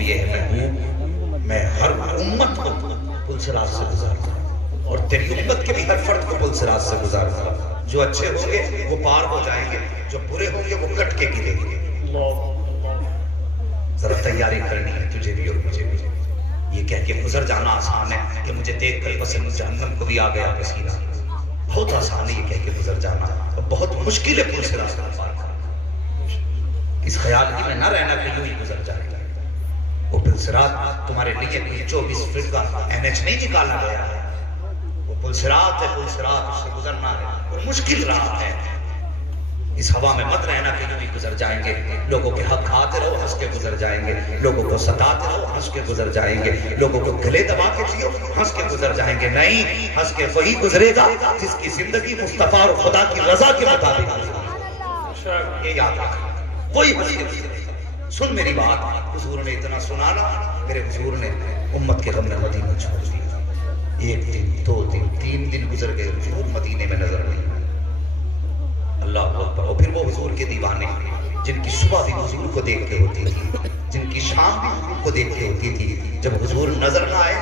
مفہوم یہ ہے محبوب میں ہر امت کو پلسرات سے گزارتا ہوں اور تیری امت کے بھی ہر فرد کو پلسرات سے گزارتا ہوں. جو اچھے ہوں گے وہ پار ہو جائیں گے, جو برے ہوں گے وہ کٹ کے گریں گے. ذرا تیاری کرنی ہے تجھے بھی اور مجھے بھی. یہ کہہ کے گزر جانا آسان ہے کہ مجھے دیکھ کر پسند جہنم کو بھی آ گیا پسینہ. بہت آسان ہے یہ کہہ کے گزر جانا, اور بہت مشکل ہے پلسرات سے پار کرنا. اس خیال ہی میں نہ رہنا کہ یوں ہی گزر جائے گا. وہ پلسرات تمہارے لیے کوئی 24 فٹ کا NH نہیں نکالا گیا ہے. وہ پلسرات ہے, پلسرات اس سے گزرنا ہے اور مشکل راہ ہے. اس ہوا میں مت رہنا کہ یوں ہی گزر جائیں گے. لوگوں کے حق کھاتے رہو, ہنس کے گزر جائیں گے. لوگوں کو ستاتے رہو, ہنس کے گزر جائیں گے. لوگوں کو گلے دبا کے جیو, ہنس کے گزر جائیں گے. نہیں, ہنس کے وہی گزرے گا جس کی زندگی مصطفیٰ اور خدا کی رضا کے مطابق گزرے. یہ یاد رکھنا, وہی ہنس کے گزرے گا. سن میری بات, حضور نے اتنا سنانا, میرے حضور نے امت کے غم میں مدینہ چھوڑ دیا. 1 دن 2 دن 3 دن گزر گئے, حضور مدینے میں نظر نہیں. اللہ اکبر. اور پھر وہ حضور کے دیوانے جن کی صبح بھی حضور کو دیکھ کے ہوتی تھی, جن کی شام بھی حضور کو دیکھ کے ہوتی تھی, جب حضور نظر نہ آئے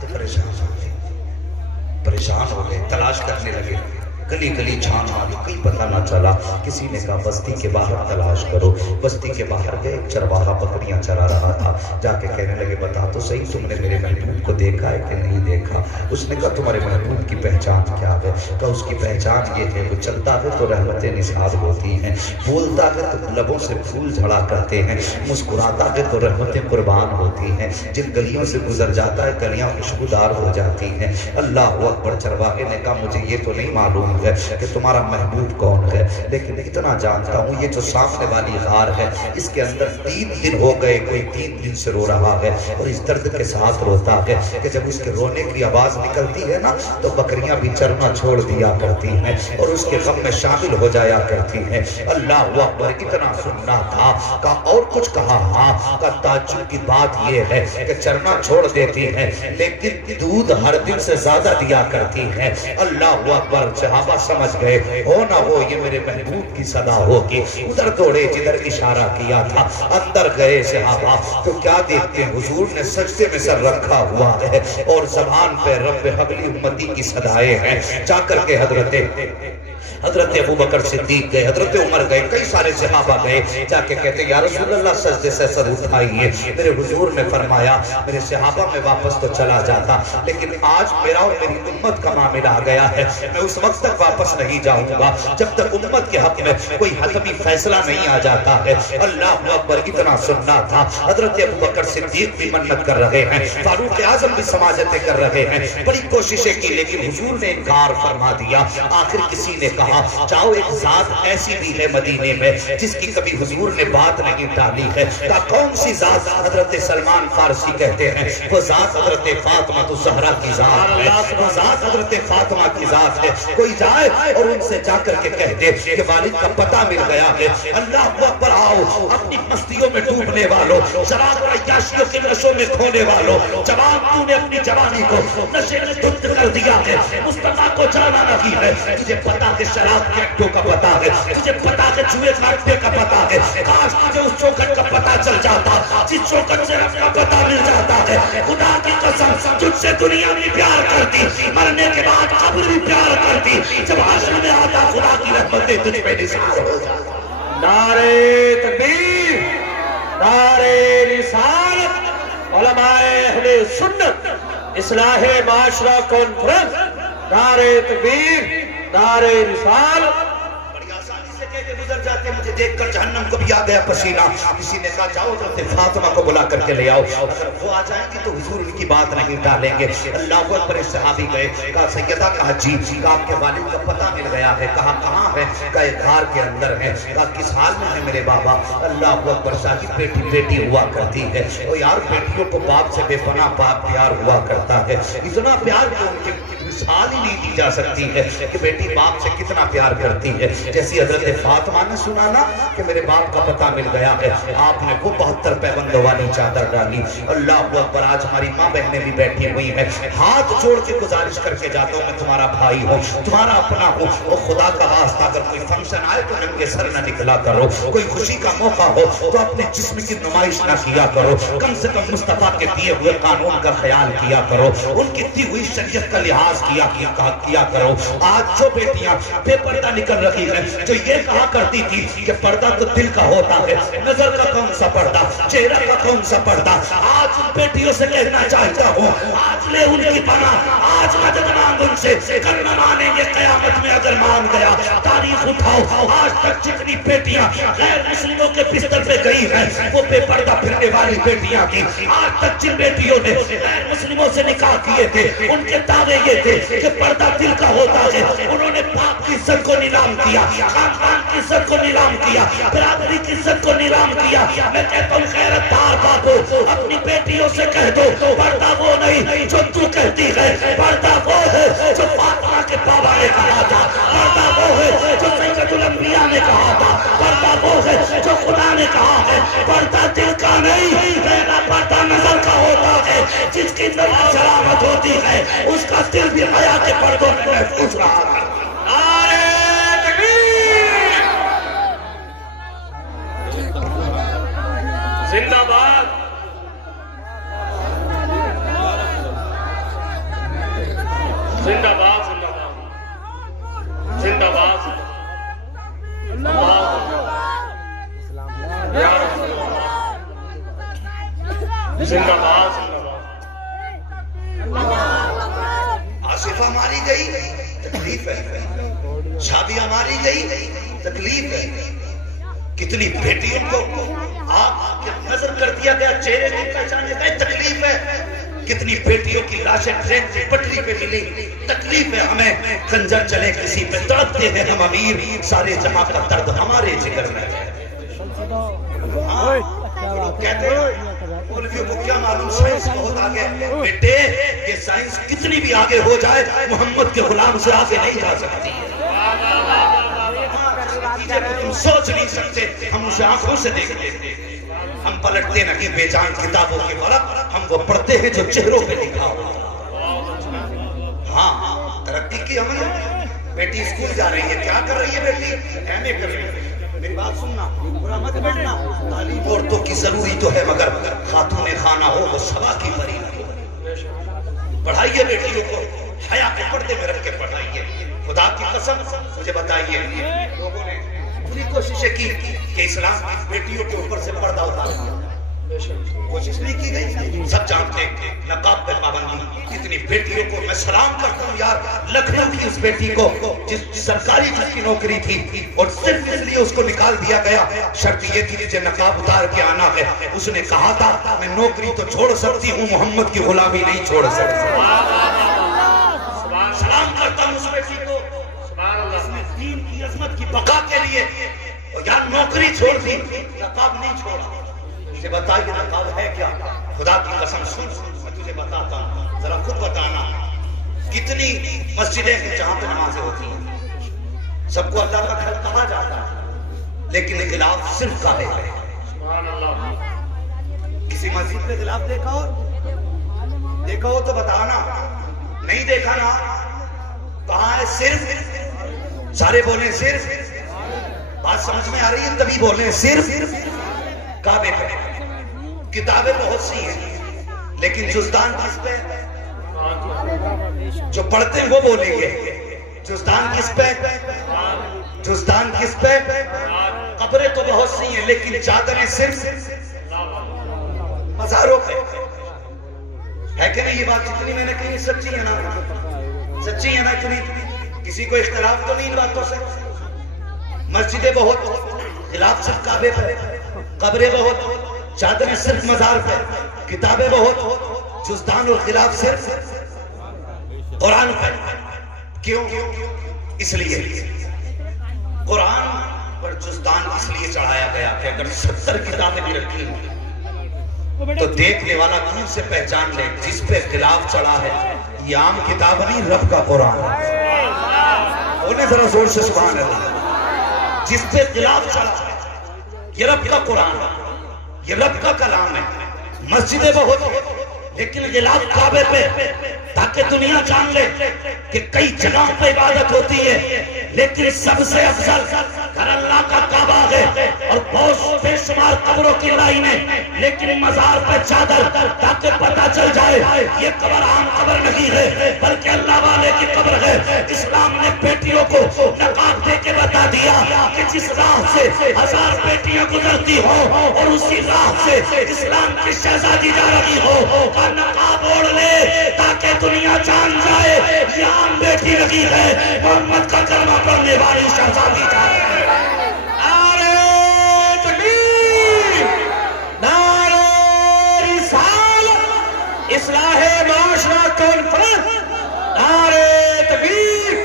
تو پریشان ہو گئے. پریشان ہو گئے, تلاش کرنے لگے. گلی گلی چھان ماری, کہیں پتہ نہ چلا. کسی نے کہا بستی کے باہر تلاش کرو. بستی کے باہر گئے, ایک چرواہا بکریاں چرا رہا تھا. جا کے کہنے لگے بتا تو صحیح, تم نے میرے محبوب کو دیکھا ہے کہ نہیں دیکھا؟ اس نے کہا تمہارے محبوب کی پہچان کیا ہے؟ کہا اس کی پہچان یہ ہے, وہ چلتا ہے تو رحمتیں نثار ہوتی ہیں, بولتا ہے تو لبوں سے پھول جھڑا کرتے ہیں, مسکراتا ہے تو رحمتیں قربان ہوتی ہیں. جن گلیوں سے گزر جاتا ہے گلیاں خوشبودار ہو جاتی ہیں. اللہ اکبر. چرواہے نے کہا مجھے یہ تو نہیں معلوم ہے کہ تمہارا محبوب کون ہے, لیکن اتنا جانتا ہوں یہ جو سامنے والی غار ہے اس کے اندر 3 دن ہو گئے, کوئی 3 دن سے رو رہا ہے اور اس درد کے ساتھ روتا ہے کہ جب اس کے رونے کی آواز نکلتی ہے نا تو بکریاں بھی چرنا چھوڑ دیا کرتی ہیں اور اس کے غم میں شامل ہو جایا کرتی ہیں. اللہ اکبر. اتنا سننا تھا. کہا اور کچھ کہا؟ ہاں. کہا تعجب کی بات یہ ہے کہ چرنا چھوڑ دیتی ہیں لیکن دودھ ہر دن سے زیادہ دیا کرتی ہیں. اللہ اکبر. صحابہ سمجھ گئے ہو نہ ہو یہ میرے محبوب کی صدا ہوگی. ادھر دوڑے جدھر اشارہ کیا تھا, اندر گئے صحابہ تو کیا دیکھتے ہیں حضور نے سجدے میں سر رکھا ہوا ہے اور زبان پہ رب حبلی امتی کی صدائیں ہیں. جا کر کے حضرت ابوبکر صدیق گئے, حضرت عمر گئے, کئی سارے صحابہ گئے. جا کے کہتے یا رسول اللہ سجدے سے سر اٹھائیے. میرے حضور نے فرمایا میرے صحابہ میں واپس تو چلا جاتا لیکن آج میرا اور میری امت کا معاملہ آ گیا ہے, میں اس وقت تک واپس نہیں جاؤں گا جب تک امت کے حق میں کوئی حتمی فیصلہ نہیں آ جاتا ہے. اللہ اکبر. اتنا سننا تھا. حضرت ابوبکر صدیق بھی منت کر رہے ہیں, فاروق اعظم بھی سماجتیں کر رہے ہیں, بڑی کوششیں کی لیکن حضور نے انکار فرما دیا. آخر کسی نے کہا چاہو ایک ذات ایسی بھی ہے مدینے میں جس کی کبھی حضور نے بات نہیں ٹالی ہے. کہا کون سی ذات؟ حضرت سلمان فارسی کہتے ہیں وہ ذات حضرت فاطمہ الزہرا کی ذات ہے, وہ ذات حضرت فاطمہ کی ذات ہے. کوئی جائے اور ان سے جا کر کے کہہ دے کہ والد کا پتہ مل گیا ہے. اللہ اکبر. آؤ اپنی مستیوں میں ڈوبنے والوں, شراب اور عیاشیوں کے نشوں میں کھونے والوں, جوان تو نے اپنی جوانی کو نشے میں دھت کر دیا ہے, مصطفیٰ کو جانا نہیں ہے. تجھے پتا کہ شراب کے اڈوں کا پتا ہے, تجھے پتا کہ جوئے کا اڈے کا پتا ہے. کاش تجھے اس چوکھٹ کا پتا چل جاتا جس چوکھٹ سے رب کا پتا مل جاتا ہے. خدا کی قسم تجھ سے دنیا بھی پیار کرتی, مرنے کے بعد قبر بھی پیار کرتی. جب حشر میں آتا خدا کی رحمتیں تجھ پہ نثار ہو جاتی. نعرے تکبیر, نعرے رسالت, علماء اہل سنت اصلاح معاشرہ کانفرنس, نعرے تکبیر, نعرے رسالت. بڑی آسانی سے کہہ کے گزر جاتے ہیں مجھے دیکھ کر جہنم کو بھی آ گیا پسینہ. کسی نے کہا جاؤ حضرت فاطمہ کو بلا کر کے لے آؤ, اگر وہ آ جائیں گے تو حضور ان کی بات نہیں ٹالیں گے. اللہ اکبر. صحابی گئے, کہا سیدہ, کہا جی, کہا آپ کے والد کا پتہ مل گیا ہے. کہا کہاں ہے؟ کہا ایک غار کے اندر ہے. کہا کس حال میں ہے میرے بابا؟ اللہ اکبر. صاحب بیٹی بیٹی ہوا کرتی ہے. اور یار بیٹیوں کو باپ سے بے پناہ پیار ہوا کرتا ہے. اتنا پیار کہ ان کی مثال ہی نہیں دی جا سکتی ہے کہ بیٹی باپ سے کتنا پیار کرتی ہے. جیسی حضرت فاطمہ نے سنا نا سنا کہ میرے باپ کا پتہ مل گیا ہے، آپ نے وہ 72 پیبندوں والی چادر ڈالی۔ اللہ اکبر، آج ہماری ماں بہنیں بھی بیٹھی ہوئی ہیں، ہاتھ جوڑ کے گزارش کر کے جاتا ہوں، میں تمہارا بھائی ہوں، تمہارا اپنا ہوں، اور خدا کا واسطہ اگر کوئی فنکشن آئے تو ننگے سر نہ نکلا کرو، کوئی خوشی کا موقع ہو تو اپنے جسم کی نمائش نہ کیا کرو، کم سے کم مصطفیٰ کے دیے ہوئے قانون کا خیال کیا کرو، ان کی دی ہوئی شریعت کا لحاظ کیا کرو۔ آج جو بیٹیاں بے پردہ نکل رہی ہیں، جو یہ کہا کرتی تھی کہ پردہ تو دل کا ہوتا ہے، نظر کا کون سا پردہ، چہرہ کا کون سا پردہ، آج ان بیٹیوں سے کہنا چاہتا ہوں، آج لے ان کی پناہ، آج مدد مانگ ان سے، کل نہ مانیں گے قیامت میں اگر مان گیا۔ تاریخ اٹھاؤ، آج تک جتنی بیٹیاں غیر مسلموں کے بستر پہ گئی ہیں وہ بے پردہ پھرنے والی بیٹیاں کی، آج تک جن بیٹیوں نے غیر مسلموں سے نکاح کیے تھے ان کے دعوے یہ تھے کہ پردہ دل کا ہوتا ہے، انہوں نے باپ کی عزت کو نیلام کیا، خاندان کی عزت کو نیلام کیا، برادری کی عزت کو نیلام کیا۔ میں کہتا ہوں غیرت دار باپو، اپنی بیٹیوں سے کہہ دو پردہ وہ نہیں جو تو کہتی ہے، پردہ وہ ہے جو فاطمہ کے بابا نے کہا تھا، پردہ وہ ہے جو سید الانبیاء نے کہا تھا، پردہ وہ ہے جو خدا نے کہا ہے، پردہ دل کا نہیں، پہلا پردہ نظر کا ہوتا ہے، جس کی نظر سلامت ہوتی ہے اس کا دل بھی حیا کے پردوں میں محفوظ رہا ہے۔ نعرہ تکبیر، زندہ باد، زندہ باد، زندہ باد، زندہ باد، آصفہ ماری گئی تکلیف ہے، شادیاں ماری گئی تکلیف ہے، کتنی بیٹیوں کو آگ نظر کر دیا گیا، چہرے کو پہچانے گئے، تکلیف ہے، کتنی بیٹیوں کی لاشیں ٹرین کی پٹری پہ ملی، تکلیف ہے، ہمیں خنجر چلے کسی پہ تڑپتے ہیں ہم امیر، سارے جہاں کا درد ہمارے جگر میں ہے۔ کہتے ہیں مولویوں کو کیا معلوم، سائنس بہت آگے، بیٹے یہ سائنس کتنی بھی آگے ہو جائے محمد کے غلام سے آگے نہیں جا سکتی ہے، تم سوچ نہیں سکتے، ہم اسے آنکھوں سے دیکھتے ہیں، ہم پلٹتے نہیں بے جان کتابوں کے ورق، ہم وہ پڑھتے ہیں جو چہروں پہ لکھا ہوتا۔ ہاں ترقی کی عمل ہے، بیٹی اسکول جا رہی ہے، کیا کر رہی ہے بیٹی؟ ایم اے کر رہی ہے، میری بات سننا، برا مت بیٹھنا، تعلیم عورتوں کی ضروری تو ہے مگر خاتون خانہ ہو وہ سوا کی پری نہ ہو۔ پڑھائیے بیٹیوں کو، حیا کے پردے میں رکھ کے پڑھائیے، خدا کی قسم مجھے بتائیے لوگوں نے پوری کوششیں کی کہ اسلام کی بیٹیوں کے اوپر سے پردہ اتارے، کوشش نہیں کی گئی، سب جانتے ہیں نقاب پہ پابندی، کتنی بیٹیوں کو میں سلام کرتا ہوں یار، لکھنؤ کی اس بیٹی کو جس سرکاری جس کی نوکری تھی اور صرف اس لیے اس کو نکال دیا گیا، شرط یہ تھی مجھے نقاب اتار کے آنا ہے، اس نے کہا تھا میں نوکری تو چھوڑ سکتی ہوں محمد کی غلامی نہیں چھوڑ سکتی۔ سلام کرتا ہوں اس بیٹی کو، اس نے دین کی عظمت کی بقا کے لیے یار نوکری چھوڑ دی، نقاب نہیں چھوڑا۔ مجھے بتائیے نقاب ہے کیا؟ خدا کی قسم سن، میں تجھے بتاتا ہوں، ذرا خود بتانا کتنی مسجدیں ہیں جہاں پہ نمازیں ہوتی ہیں، سب کو اللہ کا گھر کہا جاتا ہے لیکن خلاف صرف کعبے ہے۔ کسی مسجد میں خلاف دیکھا ہو تو بتانا، نہیں دیکھا نا؟ کہاں ہے صرف؟ سارے بولیں صرف، بات سمجھ میں آ رہی ہے تبھی بولیں صرف کعبے پہ۔ کتابیں بہت سی ہیں لیکن جزدان کس پہ؟ جو پڑھتے ہیں وہ بولیں گے جزدان کس پہ؟ جزدان کس پہ؟ قبریں تو بہت سی ہیں لیکن چادریں صرف مزاروں پہ ہے کہ نہیں؟ یہ بات جتنی میں نے کہی سچی ہے نا؟ سچی ہے نا؟ کسی کو اختلاف تو نہیں ان باتوں سے؟ مسجدیں بہت، خلاف صرف کعبے پہ، قبریں بہت، چادریں صرف مزار پہ، کتابیں بہت، جزدان اور خلاف صرف قرآن پہ۔ کیوں؟ اس لیے قرآن پر جزدان اس لیے چڑھایا گیا کہ اگر 70 کتابیں بھی رکھی ہیں تو دیکھنے والا دور سے پہچان لے جس پہ خلاف چڑھا ہے یہ عام کتاب نہیں، رب کا قرآن ہے۔ انہیں ذرا زور سے سبحان اللہ۔ جس پہ خلاف چڑھا ہے یہ رب کا قرآن ہے، یہ رب کا کلام ہے. مسجدیں بہت ہیں لیکن غلاف کعبے پہ، تاکہ دنیا جان لے کہ کئی جگہوں پہ عبادت ہوتی ہے لیکن سب سے افضل گھر اللہ کا کعبہ ہے. اور بہت بے شمار قبروں کی لائنیں لیکن مزار پہ چادر، تاکہ پتہ چل جائے یہ قبر عام قبر نہیں ہے بلکہ اللہ والے کی قبر ہے. اسلام نے بیٹیوں کو نقاب دے کے بتا دیا کہ جس راہ سے 1000 بیٹیاں گزرتی ہو اور اسی راہ سے اسلام کی شہزادی جا رہی ہو کا نقاب اوڑھ لے تاکہ دنیا جان جائے یہ عام بیٹی نہیں ہے، محمد کا کلمہ پڑھنے والی شہزادی جا رہی ہے. نعرہ تکبیر، نعرہ رسالت، اصلاح معاشرہ کانفرنس، نعرہ تکبیر.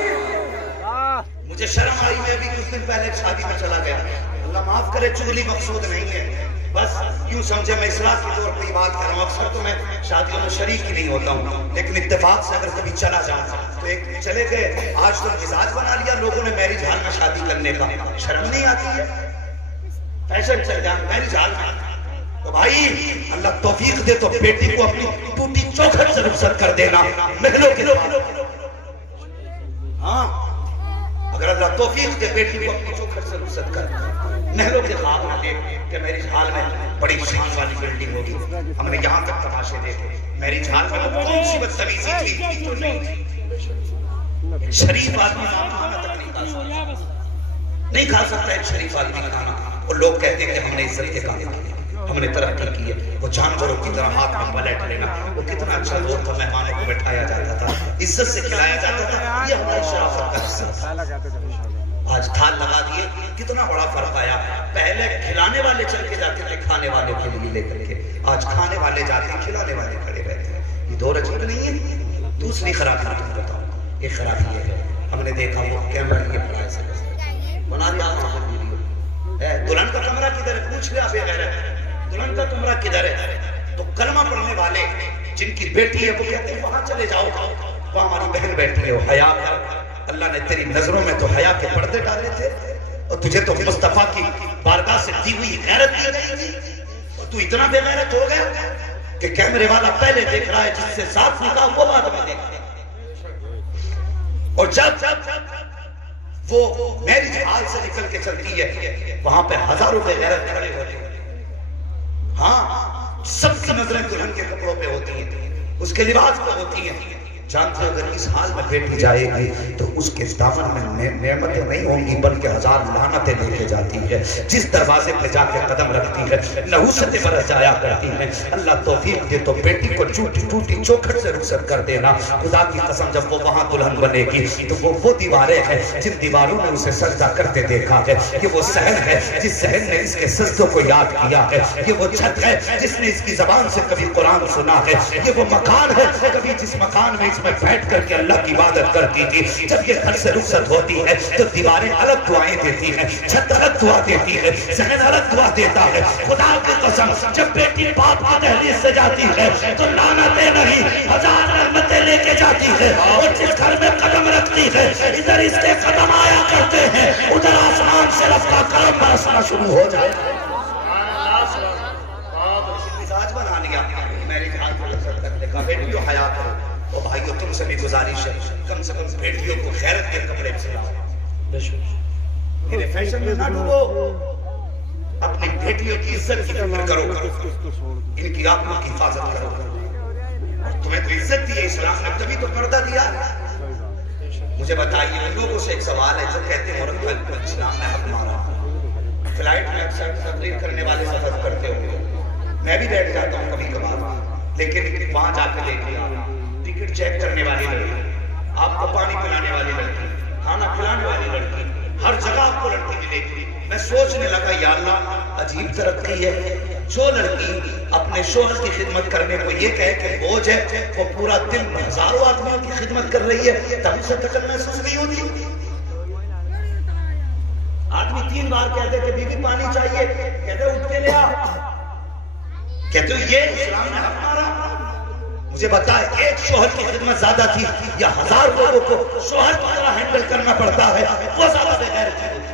مجھے شرم آئی، میں ابھی کچھ دن پہلے ایک شادی میں چلا گیا. اللہ معاف کرے، چغلی مقصود نہیں ہے، بس یوں سمجھے میں اصلاح کے طور پہ بات کر رہا ہوں. اکثر تو میں شادیوں میں شریک ہی نہیں ہوتا ہوں لیکن اتفاق سے اگر کبھی چلا جاؤں تو ایک چلے گئے. آج تو مزاج بنا لیا لوگوں نے میرج ہال میں شادی کرنے کا. شرم نہیں آتی ہے؟ فیشن چل جائے میرج ہال میں. تو بھائی اللہ توفیق دے تو بیٹی کو اپنی ٹوٹی چوکھٹ سے رخصت کر دینا محلوں کے بعد. ہاں اگر اللہ توفیق دے بیٹی کو اپنی چوکھٹ سے رخصت کر محلوں کے خواب نہ دے کہ میرج ہال میں بڑی شان والی بلڈنگ ہوگی. ہم نے یہاں تک تماشے دیکھے میرج ہال میں کون سی بدتمیزی تھی تو نہیں تھی. ایک شریف آدمی کھانا تک نہیں کھا سکتا، نہیں کھا سکتا ایک شریف آدمی کھانا. اور لوگ کہتے ہیں کہ ہم نے عزت کے کام کیے، ہم نے ترقی کی ہے. وہ جانوروں کی طرح ہاتھ میں پلٹ لینا، وہ کتنا اچھا دور تھا. مہمانوں کو بٹھایا جاتا تھا، عزت سے کھلایا جاتا تھا. یہ ہماری شرافت کا حصہ تھا. آج تھال لگا دیے، کتنا بڑا فرق آیا. پہلے کھلانے والے چل کے جاتے تھے کھانے والے کے لیے لے کر کے، آج کھانے والے جاتے ہیں کھلانے والے کھڑے رہتے ہیں. یہ دو عجیب نہیں ہے؟ دوسری خرابی تم بتاؤ. ایک خرابی یہ ہے ہم نے دیکھا وہ کیمرہ لیے پڑا ہے بنا دیا ویڈیو. دلہن کا کمرہ کدھر ہے؟ پوچھ لیا بے غیرت، دلہن کا کمرہ کدھر ہے؟ تو کلمہ پڑھنے والے جن کی بیٹی ہے وہ کہتے ہیں وہاں چلے جاؤ، وہاں ہماری بہن بیٹھی ہے، وہ حیا کر. اللہ نے تیری نظروں میں تو حیا کے پردے ڈالے تھے اور تجھے تو مصطفیٰ کی بارگاہ سے دی ہوئی غیرت دی گئی تھی اور تو اتنا بے غیرت ہو گیا کہ کیمرے والا پہلے دیکھ رہا ہے جس سے ساتھ نکاح وہ بعد میں دیکھ رہا ہے. اور جب وہ میرج ہال سے نکل کے چلتی ہے وہاں پہ ہزاروں بے غیرت کھڑے ہوتے ہیں. ہاں سب کی نظریں دلہن کے کپڑوں پہ ہوتی ہیں، اس کے لباس پہ ہوتی ہیں. جانتے ہو اگر اس حال میں بیٹی جائے گی تو اس کے دامن میں نعمتیں نہیں ہوں گی بلکہ 1000 لعنتیں لے کے جاتی ہے. جس دروازے پہ جا کے قدم رکھتی ہے نحوستیں برس جایا کرتی ہیں. اللہ توفیق دے تو بیٹی کو ٹوٹی چوکھٹ سے رخصت کر دینا. خدا کی قسم جب وہ وہاں دلہن بنے گی تو وہ دیواریں ہیں جن دیواروں نے اسے سجدہ کرتے دیکھا ہے. یہ وہ صحن ہے جس صحن نے اس کے سجدوں کو یاد کیا ہے. یہ وہ چھت ہے جس نے اس کی زبان سے کبھی قرآن سنا ہے. یہ وہ مکان ہے کبھی جس مکان میں میں بیٹھ کر کے اللہ کی عبادت کرتی تھی. جب یہ گھر سے رخصت ہوتی ہے تو دیواریں الگ دعائیں دیتی ہیں، چھت الگ دعا دیتی ہے، ذہن الگ دعا دیتا ہے. خدا کی قسم جب بیٹی باپ کی دہلیز سے جاتی ہے تو لعنتیں نہیں 1000 رحمتیں لے کے جاتی ہے. اور جس گھر میں قدم رکھتی ہے ادھر اس کے قدم آیا کرتے ہیں، ادھر آسمان سے رب کا کرم برسنا شروع ہو جائے. مزاج بنا لیا میرے جہاں کو رخصت کرنے کا. بیٹیوں حیا کرو. اور بھائیوں تم سے بھی گزارش ہے کم سے کم بیٹیوں کو غیرت کے کپڑے سلاؤ. میرے فیشن میں نہ ڈوبو، اپنی بیٹیوں کی عزت کی فکر کرو، ان کی آنکھوں کی حفاظت کرو. تمہیں تو عزت دی ہے اسلام نے تبھی تو پردہ دیا. مجھے بتائیے ان لوگوں سے ایک سوال ہے جو کہتے ہیں عورت کو اسلام نے حق مارا. فلائٹ میں اکثر تقریر کرنے والے سفر کرتے ہوئے میں بھی بیٹھ جاتا ہوں کبھی کبھار، لیکن وہاں جا کے دیکھیں ٹکٹ چیک کرنے والی لڑکی، آپ کو پانی پلانے والی لڑکی، کھانا کھلانے والی لڑکی، ہر جگہ آپ کو لڑکی ملے گی. میں سوچنے لگا یا اللہ عجیب ترقی ہے. جو لڑکی اپنے شوہر کی خدمت کرنے کو یہ کہے کہ بوجھ ہے، وہ پورا دن ہزاروں آدمیوں کی خدمت کر رہی ہے، تب اسے تکلیف محسوس نہیں ہوتی. آدمی 3 بار کہتے کہ بیوی پانی چاہیے، کہتے اٹھ کے لے آ، کہتے یہ اسلام نے حق مارا. مجھے بتائے ایک شوہر کی خدمت زیادہ تھی یا 1000 لوگوں کو شوہر کی طرح ہینڈل کرنا پڑتا ہے وہ زیادہ بے غیرتی ہوتی.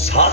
7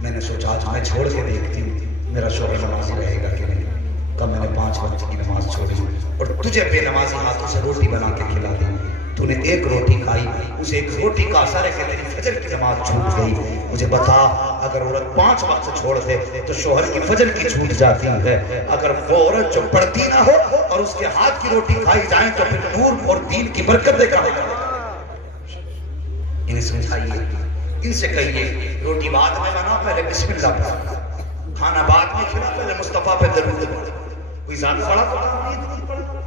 میں نے سوچا آج میں چھوڑ کے دیکھتی ہوں میرا شوہر نمازی رہے گا کہ نہیں. کب میں نے 5 وقت کی نماز چھوڑی اور تجھے بے نمازی ہاتھوں سے روٹی بنا کے کھلا دی. تو نے ایک روٹی کھائی, اس ایک روٹی کا اثر ہے کہ تیری فجر کی نماز چھوٹ گئی. مجھے بتا, اگر عورت 5 وقت چھوڑ دے تو شوہر کی فجر کی چھوٹ جاتی ہے. اگر وہ عورت جو پڑھتی نہ ہو اور اس کے ہاتھ کی روٹی کھائی جائیں تو پھر نور اور دین کی برکت دے گا. انہیں سمجھائیے, ان سے کہیے روٹی بعد میں بنا, پہلے بسم اللہ پڑھا, کھانا بعد میں کھلا, پہلے مصطفیٰ پہ درود پڑھا. کوئی زیادہ بڑا تو کام نہیں پڑھا,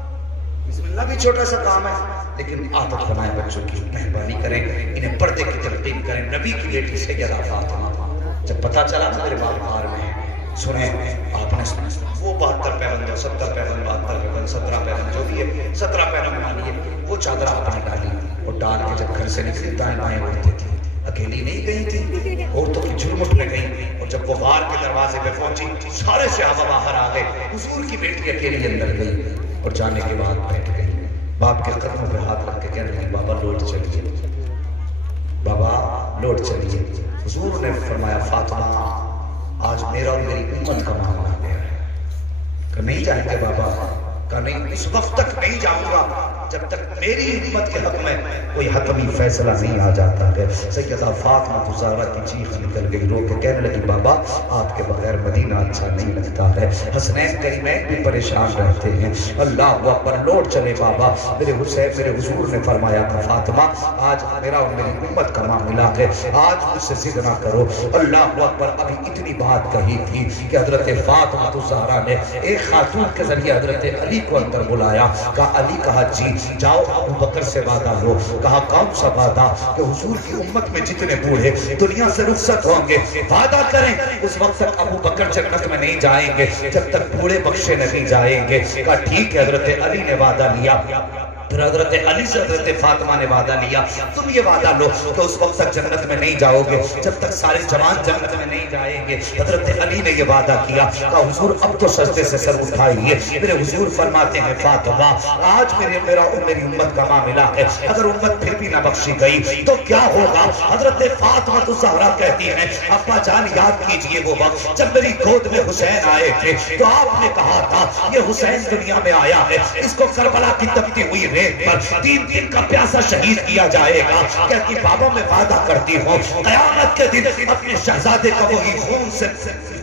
بسم اللہ بھی چھوٹا سا کام ہے, لیکن عادت بنائیں بچوں کی, مہربانی کریں انہیں پردے کی تلقین کریں. نبی کی بیٹی سیدہ فاطمہ جب پتہ چلا میرے باپ باہر میں ہیں, سنیں آپ نے سنا وہ 72 پیغمبر 70 پیغمبر 72 پیغمبر 17 پیغمبر جو بھی ہے 17 پیغمبر مانیے, وہ چادر آپ نے ڈالی اور ڈال کے جب گھر سے نکلی دائیں بائیں اڑتی تھی. اکیلی نہیں گئی تھی, عورتوں کی جھرمٹ میں گئی, اور جب وہ غار کے دروازے پہ پہنچی سارے صحابہ باہر آ گئے. حضور کی بیٹی اکیلی اندر گئی اور جانے کے بعد بیٹھ گئی. باپ کے قدموں پہ ہاتھ رکھ کے کہنے لگی بابا لوٹ چلیے, بابا لوٹ چلیے. حضور نے فرمایا فاطمہ آج میرا اور میری امت کا معاملہ آ گیا ہے. کہ نہیں جائیں گے بابا, کہ نہیں اس وقت تک نہیں جاؤں گا جب تک میری امت کے حق میں کوئی حتمی فیصلہ نہیں آ جاتا ہے. سیدہ فاطمہ زہرا کی چیخ نکل گئی, رو کے کہنے لگی بابا آپ کے بغیر مدینہ اچھا نہیں لگتا ہے. حسنین کریمین بھی پریشان رہتے ہیں. اللہ اکبر, لوٹ چلے بابا. میرے حسین میرے حضور نے فرمایا تھا فاطمہ آج میرا اور میری امت کا معاملہ ہے, آج مجھ سے ضد نہ کرو. اللہ اکبر. ابھی اتنی بات کہی تھی کہ حضرت فاطمہ زہرا نے ایک خاتون کے ذریعے حضرت علی کو اندر بلایا. کہا علی, کہا جی جاؤ ابو بکر سے وعدہ لو. کہا کون سا وعدہ؟ کہ حضور کی امت میں جتنے بوڑھے دنیا سے رخصت ہوں گے وعدہ کریں اس وقت تک ابو بکر جنت میں نہیں جائیں گے جب تک بوڑھے بخشے نہیں جائیں گے. کہا ٹھیک ہے. حضرت علی نے وعدہ لیا. پھر حضرت علی سے حضرت فاطمہ نے وعدہ لیا, تم یہ وعدہ لو کہ اس وقت تک جنت میں نہیں جاؤ گے جب تک سارے جوان جنت میں نہیں جائیں گے. حضرت علی نے یہ وعدہ کیا. کہا حضور اب تو سجدے سے سر اٹھائیے. میرے حضور فرماتے ہیں فاطمہ آج میرا اور میری امت کا معاملہ ہے, اگر امت پھر بھی نہ بخشی گئی تو کیا ہوگا؟ حضرت فاطمہ زہرا کہتی ہیں ابا جان یاد کیجئے وہ وقت جب میری گود میں حسین آئے تھے تو آپ نے کہا تھا یہ حسین دنیا میں آیا ہے, اس کو کربلا کی تپتی ہوئی ریت پر 3 دن کا پیاسا شہید کیا جائے گا. کہتی بابا میں وعدہ کرتی ہوں قیامت کے دن اپنے شہزادے کا وہی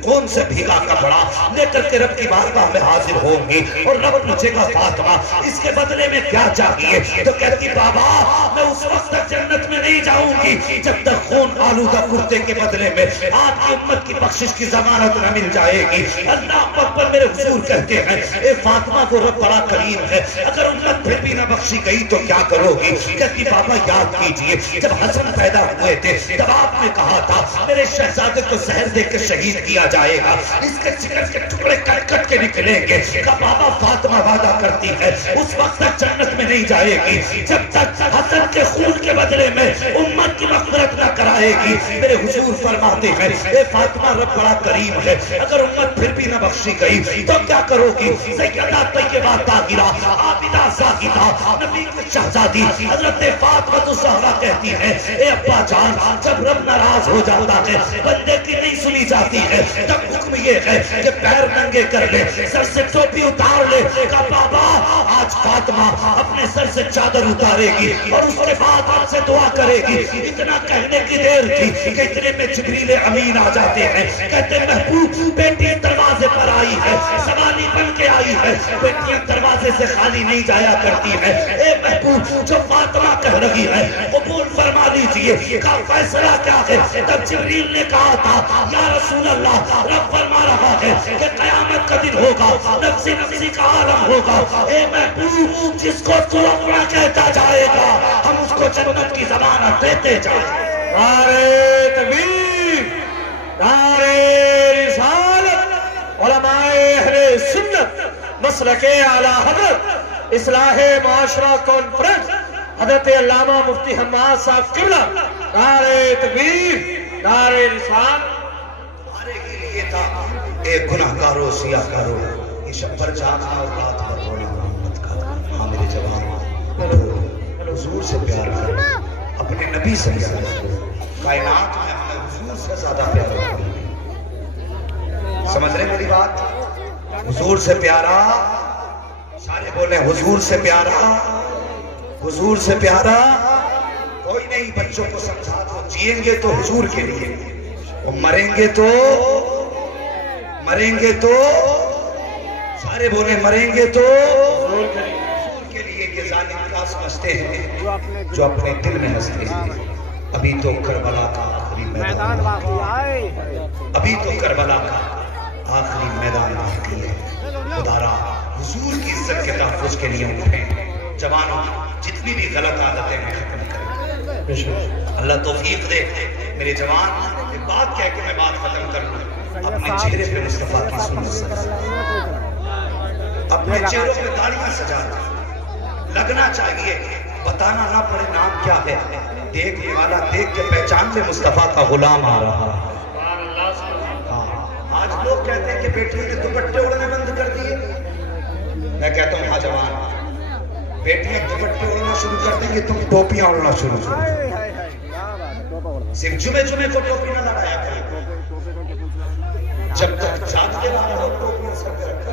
خون سے بھیگا کپڑا لے کر کے رب کی بارگاہ میں حاضر ہوں گی اور رب پوچھے گا فاطمہ اس کے بدلے میں کیا چاہیے؟ تو کہتی بابا میں اس وقت تک جنت میں نہیں جاؤں گی جب تک خون آلودہ کرتے کے بدلے میں آپ کی امت کی بخشش کی ضمانت نہ مل جائے گی. اللہ اکبر. میرے حضور کہتے ہیں اے فاطمہ کو رب بڑا کریم ہے, اگر امت پھر بھی نہ بخشی گئی تو کیا کرو گی؟ کہتی بابا یاد کیجئے جب حسن پیدا ہوئے تھے تب آپ نے کہا تھا میرے شہزادے کو زہر دے کے شہید کیا جائے گا, اس کے جگر کے ٹکڑے کٹ کٹ کے نکلیں گے. کہ بابا فاطمہ وعدہ کرتی ہے اس وقت تک جنت میں نہیں جائے گی جب تک حسن کے خون کے بدلے میں امت کی مغفرت نہ کرائے گی. میرے حضور فرماتے ہیں اے فاطمہ رب بڑا کریم ہے, اگر امت پھر بھی نہ بخشی گئی تو کیا کرو گی؟ سیدہ طیبہ طاہرہ عابدہ زاہدہ نبی کی شہزادی حضرت فاطمہ زہرا کہتی ہے اے ابا جان جب رب ناراض ہو جاتا ہے بندے کی نہیں سنی جاتی ہے تب حکم یہ ہے کہ پیر ننگے کر لے, سر سے ٹوپی اتار لے. کہا بابا آج فاطمہ اپنے سر سے چادر اتارے گی اور اس کے بعد آپ سے دعا کرے گی. اتنا کہنے کی دیر تھی کہ اتنے میں جبریل امین آ جاتے ہیں, کہتے ہیں محبوب بیٹی دروازے پر آئی ہے, سوالی بن کے آئی ہے, بیٹیاں دروازے سے خالی نہیں جایا کرتی ہے. اے محبوب جو فاطمہ کہہ رہی ہے قبول فرما لیجئے. کا فیصلہ کیا ہے؟ تب جبریل نے کہا تھا یا رسول اللہ رب فرما رہا ہے کہ قیامت کا دن ہوگا, نفسی نفسی کا عالم ہوگا. اے محبوب جس کو تو اپنا کہتا جائے گا ہم اس کو جنت کی ضمانت دیتے جائیں. نعرہ تکبیر, نعرہ رسالت. علماء اہل سنت مسلک اعلی حضرت اصلاح معاشرہ کانفرنس حضرت علامہ مفتی حماد صاحب قبلہ نعرہ تکبیر, نعرہ رسالت. ہمارے کے لیے تھا اے گناہگارو سیاہکارو یہ شب پر جانا اور رات پر رونا محمد کا. ہاں میرے جوان حضور سے پیار کرو, اپنے نبی سے پیار کرو. کائنات میں ہمیں حضور سے زیادہ پیار کرو. سمجھ رہے میری بات؟ حضور سے پیارا، سارے بولے حضور سے پیارا، حضور سے پیارا کوئی نہیں۔ بچوں کو سمجھا دو، جئیں گے تو حضور کے لیے، اور مریں گے تو سارے بولے مریں گے تو حضور کے لیے۔ کہ ظالم کیا سمجھتے ہیں جو اپنے دل میں ہنستے ہیں؟ ابھی تو کربلا کا آخری میدان باقی ہے، ابھی تو کربلا کا آخری میدان باقی ہے۔ خدارا حضور کی عزت کے تحفظ کے لیے اٹھیں، جوانوں جتنی بھی غلط عادتیں ہیں ختم کریں۔ اللہ توفیق دے میرے جوان۔ ایک بات کہہ کے میں بات ختم کر لوں، اپنے چہرے پہ مصطفیٰ کی سنت، اپنے چہروں پہ داڑیاں سجا دیں، لگنا چاہیے، بتانا نہ پڑے نام کیا ہے، دیکھنے والا دیکھ کے پہچان لے مصطفیٰ کا غلام آ رہا ہے۔ آج لوگ کہتے ہیں کہ بیٹیوں نے دوپٹے اڑنے بند کر دیے، میں کہتا ہوں ہاں جوان، بیٹیاں دوپٹے اڑنا شروع کر دیں گے، تم ٹوپیاں اڑنا شروع کر دیں۔ صرف جمعے کو ٹوپی نہ لگایا کرو، جب تک جاگتے رہو ٹوپیاں سر پہ رکھا،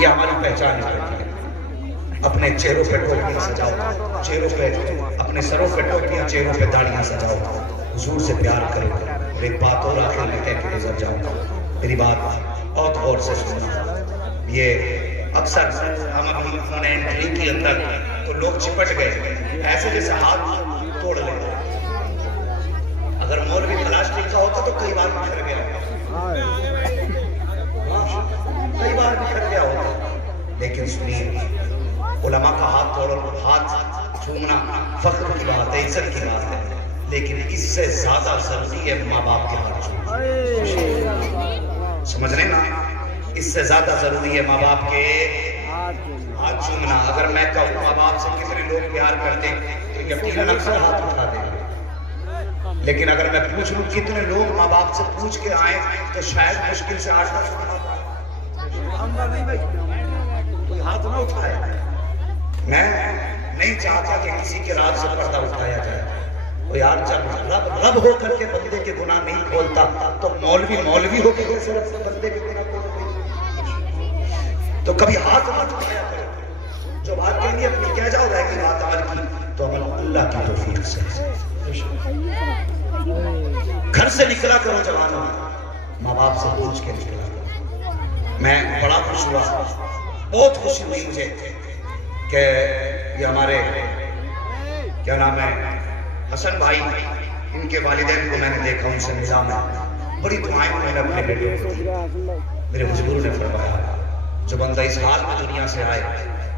یہ ہماری پہچان ہے۔ اپنے چہروں پہ ٹوپیاں سجاؤ، چہروں پہ اپنے سروں پہ ٹوپیاں، چہروں پہ داڑیاں سجاؤ، حضور سے پیار کرو۔ اور ایک بات اور آخر میں کہہ کے گزر جاؤں گا، میری بات بہت غور سے سننا۔ یہ اکثر ہم اپنی فون انٹری کے اندر تو لوگ چپٹ گئے ایسے جیسے ہاتھ توڑ لے۔ اگر مولوی پلاسٹک کا ہوتا تو کئی بار بکھر گیا، کئی بار بکھر گیا ہوتا۔ لیکن سنیے، علماء کا ہاتھ توڑو، ہاتھ چھومنا فخر کی بات ہے، عزت کی بات ہے، لیکن اس سے زیادہ ضروری ہے ماں باپ کے ہاتھ چھومنا۔ سمجھ رہے نا؟ اس سے زیادہ ضروری ہے ماں باپ کے ہاتھ چھومنا۔ اگر میں کہوں ماں باپ سے کتنے لوگ پیار کرتے تو یقیناً اکثر ہاتھ اٹھا دیں، لیکن اگر میں پوچھ لوں کتنے لوگ ماں باپ سے پوچھ کے آئے تو شاید مشکل سے 8-10 کوئی ہاتھ نہ اٹھائے۔ میں نہیں چاہتا کہ کسی کے راز سے پردہ اٹھایا جائے۔ وہ یار جب رب ہو کر کے بندے کے گناہ نہیں کھولتا تو مولوی ہو کے کیسے بندے کے گناہ کھولتے؟ تو کبھی ہاتھ نہ اٹھایا کرو۔ جو بات کہیں گے اپنی کہہ جاؤ، رہ گئی بات عمل کی تو عمل اللہ کی توفیق سے۔ گھر سے نکلا کرو جوانوں، ماں باپ سے پوچھ کے نکلا کرو۔ میں بڑا خوش ہوا، بہت خوشی ہوئی مجھے کہ یہ ہمارے کیا نام ہے حسن بھائی، ان کے والدین کو میں نے دیکھا، ان سے ملا، میں بڑی دعائیں میں نے اپنے بیٹے کو دی۔ میرے حضور نے فرمایا جو بندہ اس حال میں دنیا سے آئے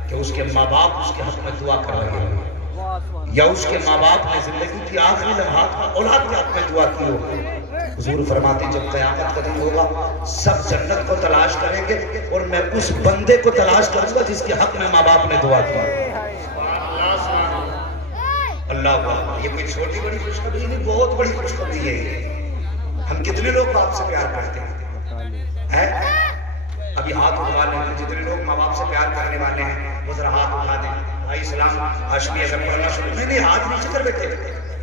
کہ اس کے ماں باپ اس کے حق میں دعا کر رہے ہیں، یا اس کے ماں باپ نے زندگی کی آخری لمحات میں اولاد کے حق میں دعا کی ہو، حضور فرماتے جب قیامت کا دن ہوگا سب جنت کو تلاش کریں گے اور میں اس بندے کو تلاش کروں گا جس کے حق میں ماں باپ نے دعا کی۔ اللہ یہ کوئی چھوٹی بڑی خوشخبری نہیں، بہت بڑی خوشخبری ہے۔ ہم کتنے لوگ باپ سے پیار کرتے ہیں؟ ابھی ہاتھ اٹھا لیں، جتنے لوگ ماں باپ سے پیار کرنے والے ہیں وہ ذرا ہاتھ اٹھا دیں۔ بھائی اسلام ہاشمی اگر پڑھنا شروع نہیں ہاتھ نیچے کر بیٹھے،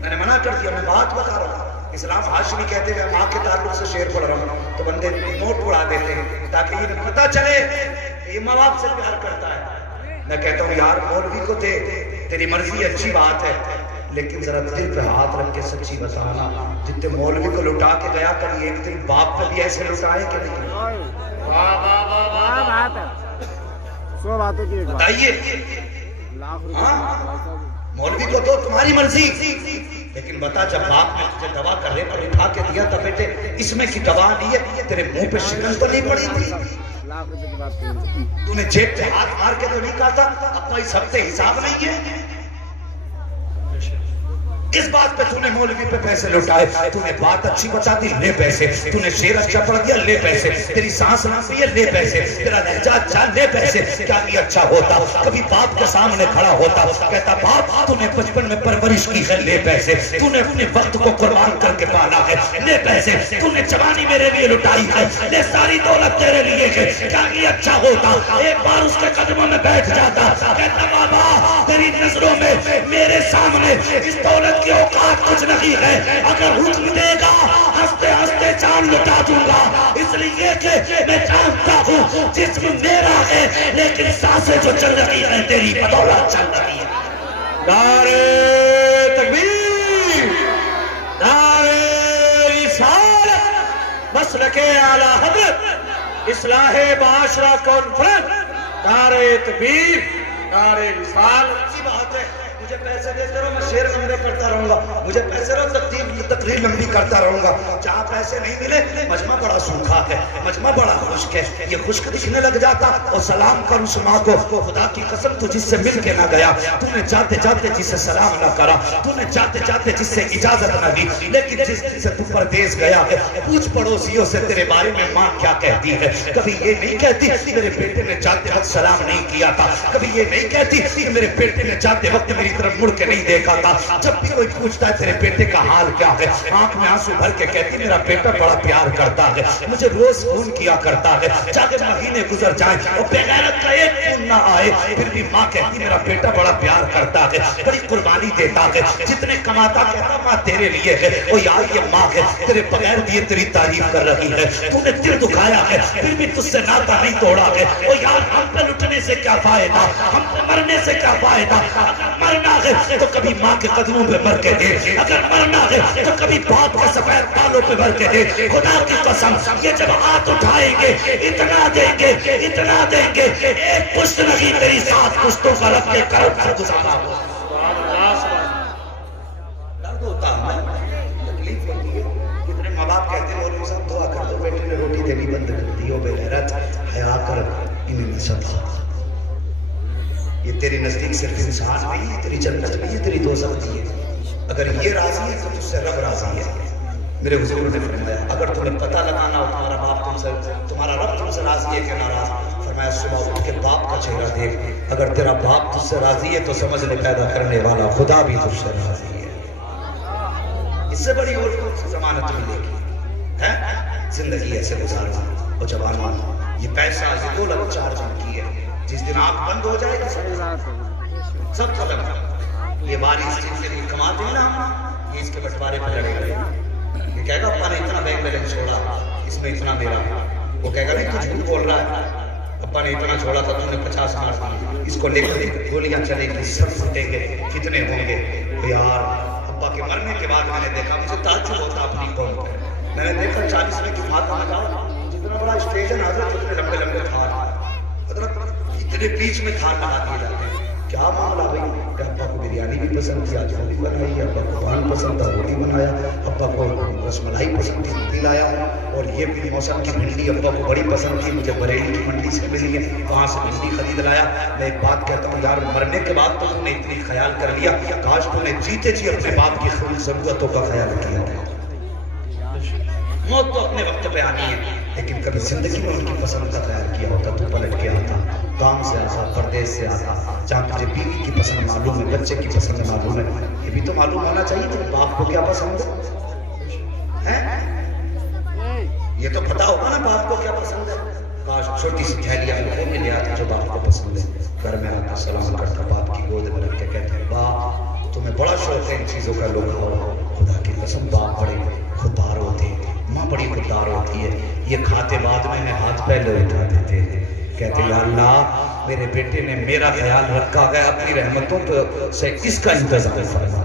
میں نے منع کر دیا، میں بات بتا رہا ہوں۔ اسلام ہاشمی کہتے ہیں ماں کے تعلق سے شعر پڑھ رہا ہوں تو بندے نوٹ اڑا دیتے ہیں تاکہ یہ پتہ چلے کہ یہ ماں باپ سے پیار کرتا ہے۔ میں کہتا ہوں یار مولوی کو دے، تیری مرضی اچھی بات ہے، لیکن ذرا دل پہ ہاتھ رکھ کے سچی بتانا، جتنے مولوی کو لٹا کے گیا کبھی ایک دن باپ پہ بھی ایسے لٹائے کہ نہیں؟ بتائیے، مولوی کو تو تمہاری مرضی، لیکن بتا جب باپ نے تجھے دوا کرنے پر اٹھا کے دیا تھا بیٹے اس میں کی دوا نہیں ہے، تیرے منہ پہ شکن تو نہیں پڑی تھی؟ تو نے جیب پہ ہاتھ مار کے تو نہیں کہا تھا ابا اس ہفتے حساب نہیں ہے؟ اس بات پہ تو نے مولوی پہ پیسے لٹائے، تو نے بات اچھی بتا دی، لے پیسے، تو نے شعر اچھا پڑھ دیا، لے پیسے، تیری سانس لمبی ہے، لے پیسے، تیرا لہجہ اچھا، لے پیسے۔ کیا نہیں اچھا ہوتا؟ کبھی باپ کے سامنے کھڑا ہوتا کہتا باپ تو نے بچپن میں پرورش کی ہے، لے پیسے، تو نے اپنے وقت کو قربان کر کے پالا ہے، لے پیسے، تو نے جوانی میرے لیے لٹائی ہے، لے ساری دولت تیرے لیے ہے۔ کیا نہیں اچھا ہوتا؟ ایک بار اس کے قدموں میں بیٹھ جاتا، کہتا بابا تیری نظروں میں میرے سامنے اس دولت کی اوقات کچھ نہیں ہے، اگر حکم دے گا ہنستے ہنستے جان لٹا دوں گا، اس لیے کہ میں جانتا ہوں جسم میرا ہے لیکن سانسیں جو چل رہی ہیں تیری بدولت چل رہی ہے۔ نعرہ تکبیر، نعرہ رسالت، مسلک اعلی حضرت اصلاح معاشرہ کانفرنس، نعرہ تکبیر، نعرہ رسالت۔ اسی بات ہے، مجھے پیسے دیتے رہو میں شعر لمبے کرتا رہوں گا، مجھے پیسے رہو تقریر لمبی کرتا رہوں گا، جہاں پیسے نہیں ملے مجمع بڑا سوکھا ہے، مجمع بڑا خشک ہے، یہ خشک دکھنے لگ جاتا اور سلام کر اس ماں کو، خدا کی قسم تو جس سے مل کے نہ گیا، تو نے جاتے جاتے جس سے سلام نہ کرا، تو نے جاتے جاتے جس سے اجازت نہ دی، لیکن جس سے تو پردیس گیا ہے، پوچھ پڑوسیوں سے تیرے بارے میں ماں کیا کہتی ہے، کبھی یہ نہیں کہتی میرے بیٹے نے جاتے وقت سلام نہیں کیا تھا، کبھی یہ نہیں کہتی کہ میرے بیٹے نے جاتے وقت میری طرف مڑ کے نہیں دیکھا تھا، جب بھی کوئی پوچھتا ہے تیرے بیٹے کا حال کیا ہے، آنکھ میں آنسو بھر کے کہتی میرا بیٹا بڑا پیار کرتا ہے، مجھے روز فون کیا کرتا ہے، چاہے مہینے گزر جائیں اور بے غیرت کا ایک فون نہ آئے پھر بھی ماں کہتی میرا بیٹا بڑا پیار کرتا ہے، بڑی قربانی دیتا ہے، جتنے کماتا کہتا ماں تیرے لیے ہے، او یار یہ ماں ہے تیرے بغیر دیے تیری تعریف کر رہی ہے، تو نے دل دکھایا ہے پھر بھی تجھ سے ناتا نہیں توڑا ہے، او یار ہم پہ لٹنے سے کیا فائدہ، ہم پہ مرنے سے کیا فائدہ، اگر مرنا ہے تو کبھی ماں کے قدموں پہ مر کے دے، اگر مرنا ہے تو کبھی باپ کے سفید بالوں پہ مر کے دے، خدا کی قسم یہ جب ہاتھ اٹھائیں گے اتنا دیں گے اتنا دیں گے، ایک پشت نہیں تیری 7 پشتوں کا رب کے کرم سے گزارا ہوا۔ درد ہوتا ہے، تکلیف ہوتی ہے، کتنے ماں باپ کہتے ہیں اور صاحب دعا کر دو بیٹے نے روٹی دینی بند کر دی ہو، بے غیرت حیا کر انہیں نہ ستا، یہ تیری نزدیک صرف انسان نہیں ہے، تیری جنت نہیں ہے، تیری دوزخ نہیں ہے، اگر یہ راضی ہے تو تجھ سے رب راضی ہے۔ میرے حضور نے فرمایا اگر تمہیں پتہ لگانا ہو تمہارا باپ تم سے، تمہارا رب تم سے راضی ہے کہ ناراض، فرمایا صبح اٹھ کے باپ کا چہرہ دیکھ، اگر تیرا باپ تجھ سے راضی ہے تو سمجھ لے پیدا کرنے والا خدا بھی تجھ سے راضی ہے۔ اس سے بڑی اور کون سی ضمانت ملے گی ہے؟ زندگی ایسے گزارنا۔ اور جوانوں یہ پیسہ یہ دولت 4 دن کی ہے، جس دن آنکھ بند ہو جائے گی سب ختم، یہ باری اس چیز کے لیے کماتے ہیں نا، یہ اس کے بٹوارے پہ لڑے گئے، یہ کہے گا ابا نے اتنا بینک بیلنس چھوڑا اس میں اتنا میرا، وہ کہے گا نہیں تو جھوٹ بول رہا ہے، ابا نے اتنا چھوڑا تھا تم نے 50 مار دی، اس کو لے کر گولیاں چلے گی سب پھٹیں گے، کتنے ہوں گے؟ یار ابا کے مرنے کے بعد میں نے دیکھا، مجھے تعجب ہوتا اپنی قوم پر، میں نے دیکھا 40 میں کی بات نہ جاؤ، جتنا بڑا اسٹیج ہے نا حضرت اتنے لمبے لمبے تھار، حضرت اتنے بیچ میں تھار لگا دیے جاتے ہیں، کیا معاملہ بھائی؟ کہ ابا کو بریانی بھی پسند تھی آج روٹی بنائی، ابا کو پان پسند تھا روٹی بنایا، ابا کو رس ملائی پسند تھی روٹی لایا، اور یہ بھی موسم کی بھنڈی ابا کو بڑی پسند تھی، مجھے بریلی کی منڈی سے ملی ہے وہاں سے بھنڈی خرید لایا۔ میں ایک بات کہتا ہوں یار مرنے کے بعد تو تم نے اتنی خیال کر لیا، کاش تم نے جیتے جی اپنے باپ کی ضرورتوں کا خیال کیا تھا۔ موت تو اپنے وقت پہ آنی ہے لیکن کبھی زندگی میں ان کی پسند کا خیال کیا ہوتا تو پلٹ کے آتا، کام سے آتا، پردیس سے آتا، جہاں تجھے بیوی کی پسند معلوم ہے، بچے کی پسند معلوم ہے، یہ بھی تو معلوم ہونا چاہیے تیرے باپ کو کیا پسند ہے، یہ تو پتا ہوگا نا باپ کو کیا پسند ہے۔ کاش چھوٹی سی تھیلی آپ کو مل آتی جو باپ کو پسند ہے، گھر میں آتا سلام کرتا، باپ کی گود میں رکھ کے کہتا ہے باپ تمہیں بڑا شوق ہے ان چیزوں کا، لوگ خدا کی قسم باپ بڑے خوددار ہوتے ہیں، ماں بڑی خوددار ہوتی ہے، یہ کھاتے بعد میں ہے ہاتھ پہلے اٹھا دیتے ہیں، کہتے ہیں یا اللہ میرے بیٹے نے میرا خیال رکھا ہے، اپنی رحمتوں سے اس کا انتظام فرما،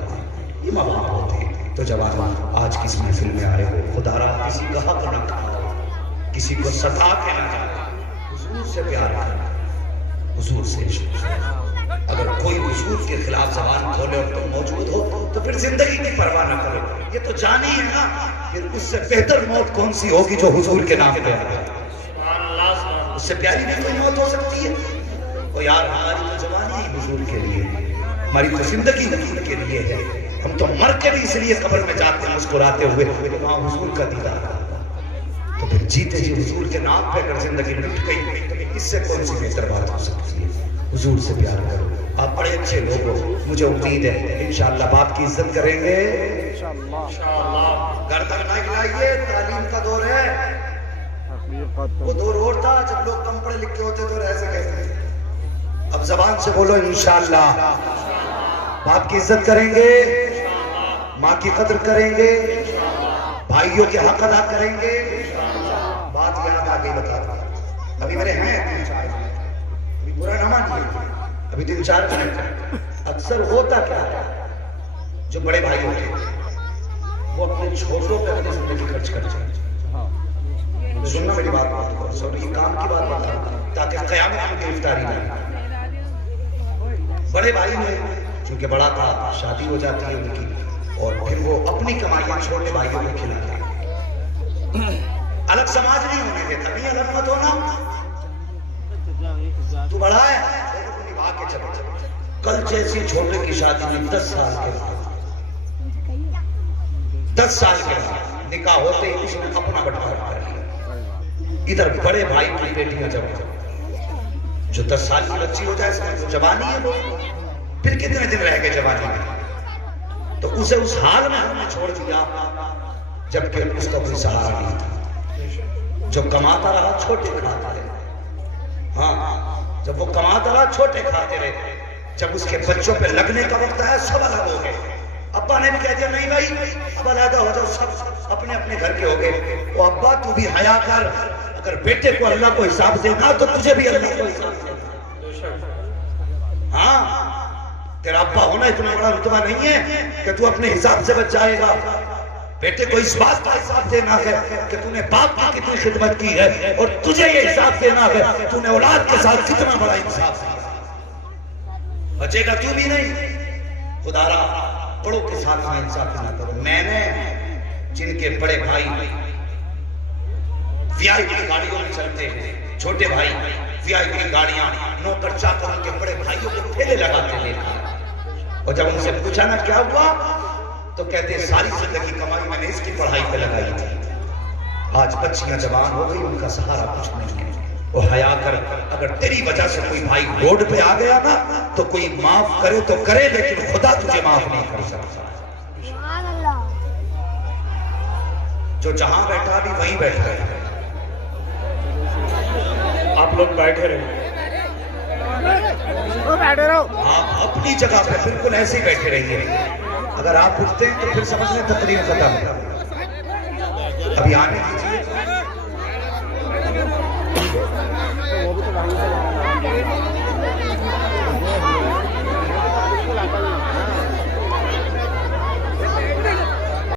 یہ ماں باپ ہوتے ہیں۔ تو جوان آج کس محفل میں آئے ہو، خدا را کسی کا حق نہ کھاؤ، کسی کو ستا کے نہ جانا، حضور سے پیار کرنا، حضور سے عشق۔ اگر کوئی حضور کے خلاف زبان کھولے اور تم موجود ہو تو پھر زندگی کی پرواہ نہ کرو، یہ تو جانی ہے نا، پھر اس سے بہتر موت کون سی ہوگی جو حضور کے نام پہ آئے، اس سے پیاری بھی کوئی موت ہو سکتی ہے؟ اور یار ہماری تو جوانی ہی حضور کے لیے، ہماری تو زندگی حضور کے لیے ہے، ہم تو مر کے بھی اس لیے قبر میں جاتے ہیں مسکراتے ہوئے وہاں حضور کا دیدار، تو پھر جیتے جی حضور کے نام پہ اگر زندگی لٹ گئی اس سے کون سی بہتر بات ہو سکتی ہے؟ حضور سے پیار کرو، آپ بڑے اچھے لوگ ہو، مجھے امید ہے انشاءاللہ باپ کی عزت کریں گے، گردن نہ ہلائیے، تعلیم کا دور ہے، وہ دور اور تھا جب لوگ کم پڑھے لکھے ہوتے تو ایسے کہتے ہیں، اب زبان سے بولو انشاءاللہ باپ کی عزت کریں گے، ماں کی قدر کریں گے، بھائیوں کے حق ادا کریں گے. بات یاد آ گئی بتا دوں. ابھی میرے ہیں 3-4 ابھی برا نہ مانیے, ابھی 3-4 منٹ. اکثر ہوتا کیا ہے, جو بڑے بھائی ہوتے ہیں وہ اپنے چھوٹوں پہ اپنی زندگی خرچ کر جائیں. سننا میری بات بات کو, سر یہ کام کی بات بتا تاکہ قیامت میں گرفتاری نہ. بڑے بھائی نے چونکہ بڑا تھا, شادی ہو جاتی ہے ان کی, اور پھر وہ اپنی کمائیاں چھوٹے بھائیوں کو کھلاتے ہیں. الگ سماج نہیں ہونے دیتا, نہیں الگ مت ہونا, تو بڑا ہے نبھا کے چلو. کل جیسی چھوٹے کی شادی میں 10 سال کے بعد 10 سال کے بعد نکاح ہوتے ہی اس نے اپنا بٹوارا کر لیا. ادھر بڑے بھائی کی بیٹیاں جب جو 10 سال کی بچی ہو جائے تو جوانی ہے, وہ پھر کتنے دن رہ گئے جوانی میں, تو اسے اس حال میں ہم نے چھوڑ دیا جبکہ اس کا کوئی سہارا نہیں تھا. جو کماتا رہا چھوٹے کھاتا رہے. ہاں, جب وہ کماتا رہا چھوٹے کھاتے رہے. جب اس کے بچوں پہ لگنے کا وقت آیا سب الگ ہو گئے. ابا نے بھی کہہ دیا نہیں بھائی اب علیحدہ ہو جاؤ, سب اپنے اپنے گھر کے ہو گئے. وہ ابا تو بھی حیا کر, اگر بیٹے کو اللہ کو حساب دینا تو تجھے بھی اللہ کو حساب دینا. ہاں, تیرا ابا ہونا اتنا بڑا رتبہ نہیں ہے کہ تو اپنے حساب سے بچ جائے گا. بیٹے کو اس بات کا حساب دینا ہے کہ تو نے باپ کی کتنی خدمت کی ہے, اور تجھے یہ حساب دینا ہے تو نے اولاد کے ساتھ کتنا بڑا انصاف کیا. بچے گا تو بھی نہیں, خدا را بڑوں کے ساتھ میں انصاف نہ کرو. میں نے جن کے بڑے بھائی وی آئی پی گاڑیوں میں چلتے ہیں, چھوٹے بھائی وی آئی پی گاڑیاں, نوکر چاکر کے بڑے بھائیوں کو ٹھیلے لگاتے دیکھا, اور جب ان سے پوچھا نا کیا ہوا تو کہتے ساری زندگی کمائی میں نے اس کی پڑھائی پہ لگائی تھی. آج بچیاں جوان ہو گئی, ان کا سہارا کچھ نہیں ہے. وہ حیا کر, اگر تیری وجہ سے کوئی بھائی روڈ پہ آ گیا نا تو کوئی معاف کرے تو کرے, لیکن خدا تجھے معاف نہیں کر سکتا. جو جہاں بیٹھا بھی وہیں بیٹھا ہے. آپ لوگ بیٹھے رہے, آپ اپنی جگہ پہ بالکل ایسے ہی بیٹھے رہیے. اگر آپ اٹھتے ہیں تو پھر سمجھ لیں تقریر ختم. ابھی آنے دیجیے.